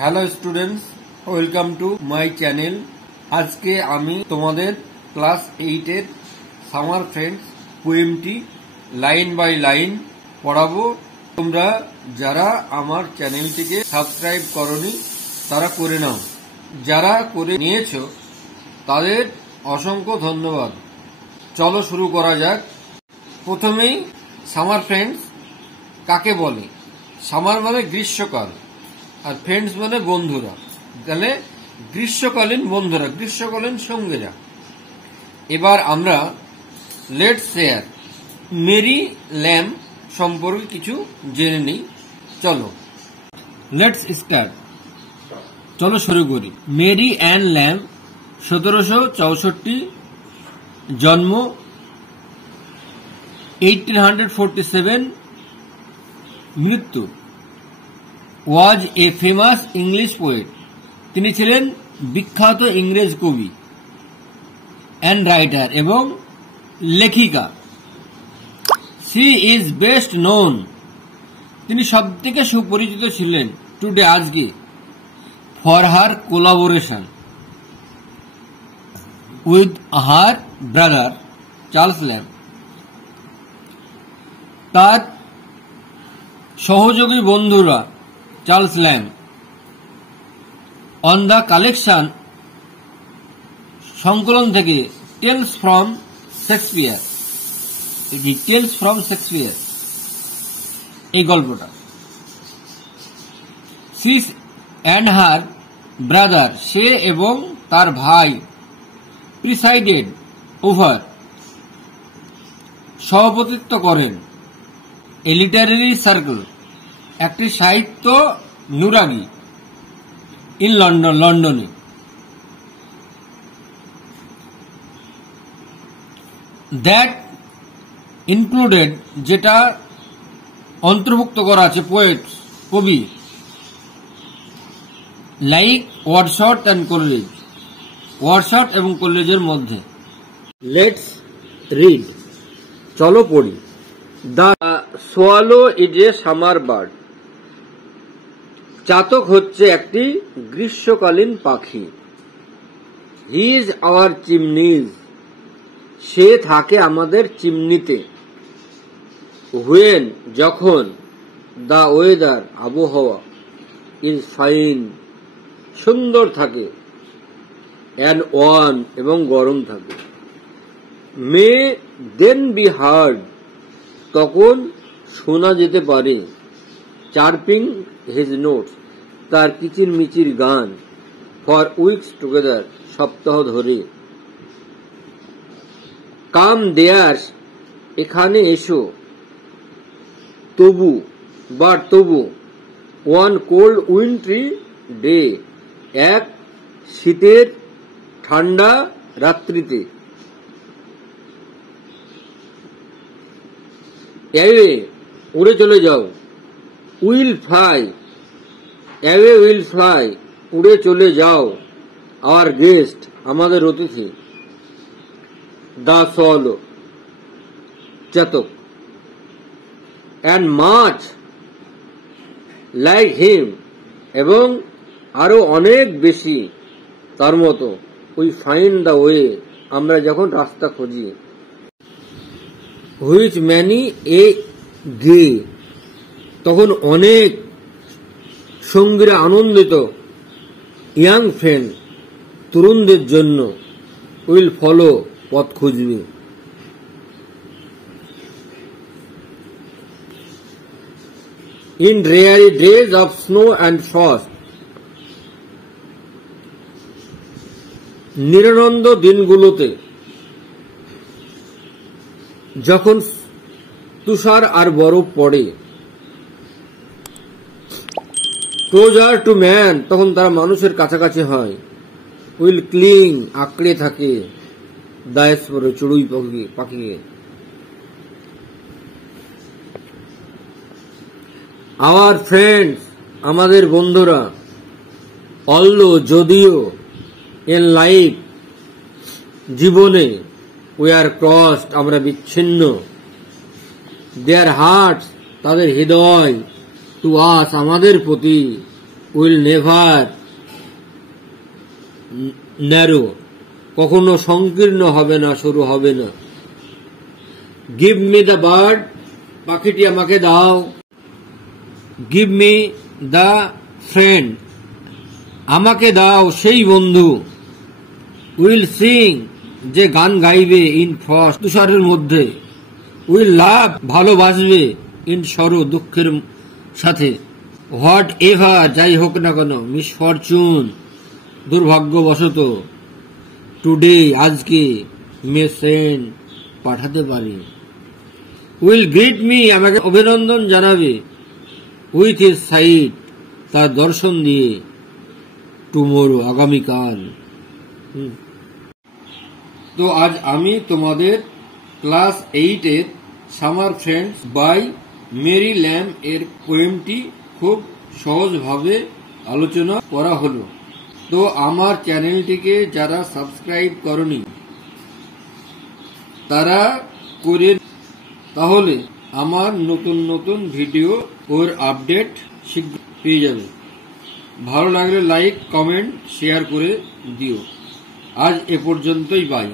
Hello students, welcome to my channel. আজকে আমি তোমাদের ক্লাস 8 এর সামার ফ্রেন্ডস পোয়েমটি লাইন বাই লাইন পড়াবো। তোমরা যারা আমার চ্যানেলটিকে সাবস্ক্রাইব করনি তারা করে নাও, যারা করে নিয়েছো তাদের অসংখ্য ধন্যবাদ। চলো শুরু করা যাক। প্রথমেই সামার ফ্রেন্ডস কাকে বলে? সামার মানে গ্রীষ্মকাল, আর ফ্রেন্ডস মানে বন্ধুরা। তাহলে গ্রীষ্মকালীন বন্ধুরা, গ্রীষ্মকালীন সঙ্গীরা। এবার আমরা লেটস শেয়ার মেরি ল্যাম সম্পর্কে কিছু জেনে নিই। চলো লেটস স্টার্ট। চলো শুরু করি। মেরি অ্যান ল্যাম 1764, জন্ম 1847, মৃত্যু। ওয়াজ এ ফেমাস ইংলিশ পোয়েট, তিনি ছিলেন বিখ্যাত ইংরেজ কবি অ্যান্ড রাইটার এবং লেখিকা। সি ইজ বেস্ট নোন, তিনি সবথেকে সুপরিচিত ছিলেন টুডে আজকে for her collaboration with her brother Charles Lamb, তার সহযোগী বন্ধুরা Charles Lamb, on the collection সংকলন থেকে Tales from Shakespeare, Tales from Shakespeare এই গল্পটা। সিস অ্যান্ড হার ব্রাদার, সে এবং তার ভাই, প্রিসাইডেড ওভার, সভাপতিত্ব করেন, এ লিটারেরি সার্কেল, একটি সাহিত্য নুরাগি, ইন লন্ডন, লন্ডনে। দ্যাট ইনক্লুডেড, যেটা অন্তর্ভুক্ত করা আছে, পোয়েটস, কবি, like Wordsworth and Coleridge, Wordsworth এবং কোলেরিজের মধ্যে। লেটস রিড, চলো পড়ি। The swallow is a summer bird, চাতক হচ্ছে একটি গ্রীষ্মকালীন পাখি। হি ইজ আওয়ার চিমনিজ, সে থাকে আমাদের চিমনিতে। হুয়েন, যখন, দ্য ওয়েদার, আবহাওয়া, ইজ ফাইন, সুন্দর থাকে, অ্যান্ড ওয়ার্ম, এবং গরম থাকে। মে দেন বি হার্ড, তখন শোনা যেতে পারে, চার্পিং হিজ নোটস, তার কিচির মিচির গান, ফর উইকস টুগেদার, সপ্তাহ ধরে। কাম দেয়ার্স, এখানে এসো, তবু, বাট তবু, ওয়ান কোল্ড উইন্ট্রি ডে, এক শীতের ঠান্ডা রাত্রিতে। অ্যাওয়ে, উড়ে চলে যাও, will fly, away will fly, উড়ে চলে যাও, আওয়ার গেস্ট, আমাদের অতিথি। দ্য সোয়ালো, চাতক, অ্যান্ড মাচ লাইক হিম, এবং আরো অনেক বেশি তার মতো, উই ফাইন্ড দ্য ওয়ে, আমরা যখন রাস্তা খুঁজি। হুইচ ম্যানি এ গে, তখন অনেক সঙ্গীরা আনন্দিত, ইয়াং ফ্রেন্ড, তরুণদের জন্য, উইল ফলো, পথ খুঁজবে। In dreary days of snow and frost, নিরানন্দ দিনগুলোতে, যখন তুষার আর বরফ পড়ে। ক্লোজার টু ম্যান, তখন তারা মানুষের কাছাকাছি হয়। উইল ক্লিং, আঁকড়ে থাকে, দায়েস পরে, চড়ুই পাখিকে। আওয়ার ফ্রেন্ডস, আমাদের বন্ধুরা, অলদো, যদিও, ইন লাইফ, জীবনে, উই আর ক্রসড, আমরা বিচ্ছিন্ন, দেয়ার হার্টস, তাদের হৃদয়, টু আস, আমাদের প্রতি, উইল নেভার ন্যারো, কখনো সংকীর্ণ হবে না, সরু হবে না। গিভ মি দ্য বার্ড, পাখিটি আমাকে দাও। গিভ মি দ্য ফ্রেন্ড, আমাকে দাও সেই বন্ধু। উইল সিং, যে গান গাইবে, ইন ফ্রস্ট, তুষারের মধ্যে। উইল লাভ, ভালোবাসবে, ইন সরো, দুঃখের সাথে। হোয়াট এভার, যাই হোক না কেন। মিসফরচুন, দুর্ভাগ্যবশত। টুডে, আজকে। মে সেন্ড, পাঠাতে পারি। উইল গ্রিট মি, আমাকে অভিনন্দন জানাবে। উইথ হিজ সাইট, তার দর্শন দিয়ে। টুমোরো, আগামীকাল। তো আজ আমি তোমাদের ক্লাস 8 এর summer friends by Mary Lamb এর পোয়েমটি খুব সহজভাবে আলোচনা করা হলো। তো আমার চ্যানেলটিকে যারা সাবস্ক্রাইব করনি তারা করে, তাহলে আমার নতুন নতুন ভিডিও ওর আপডেট শীঘ্র পেয়ে যাবে। ভালো লাগলে লাইক, কমেন্ট, শেয়ার করে দিও। আজ এ পর্যন্তই, বাই।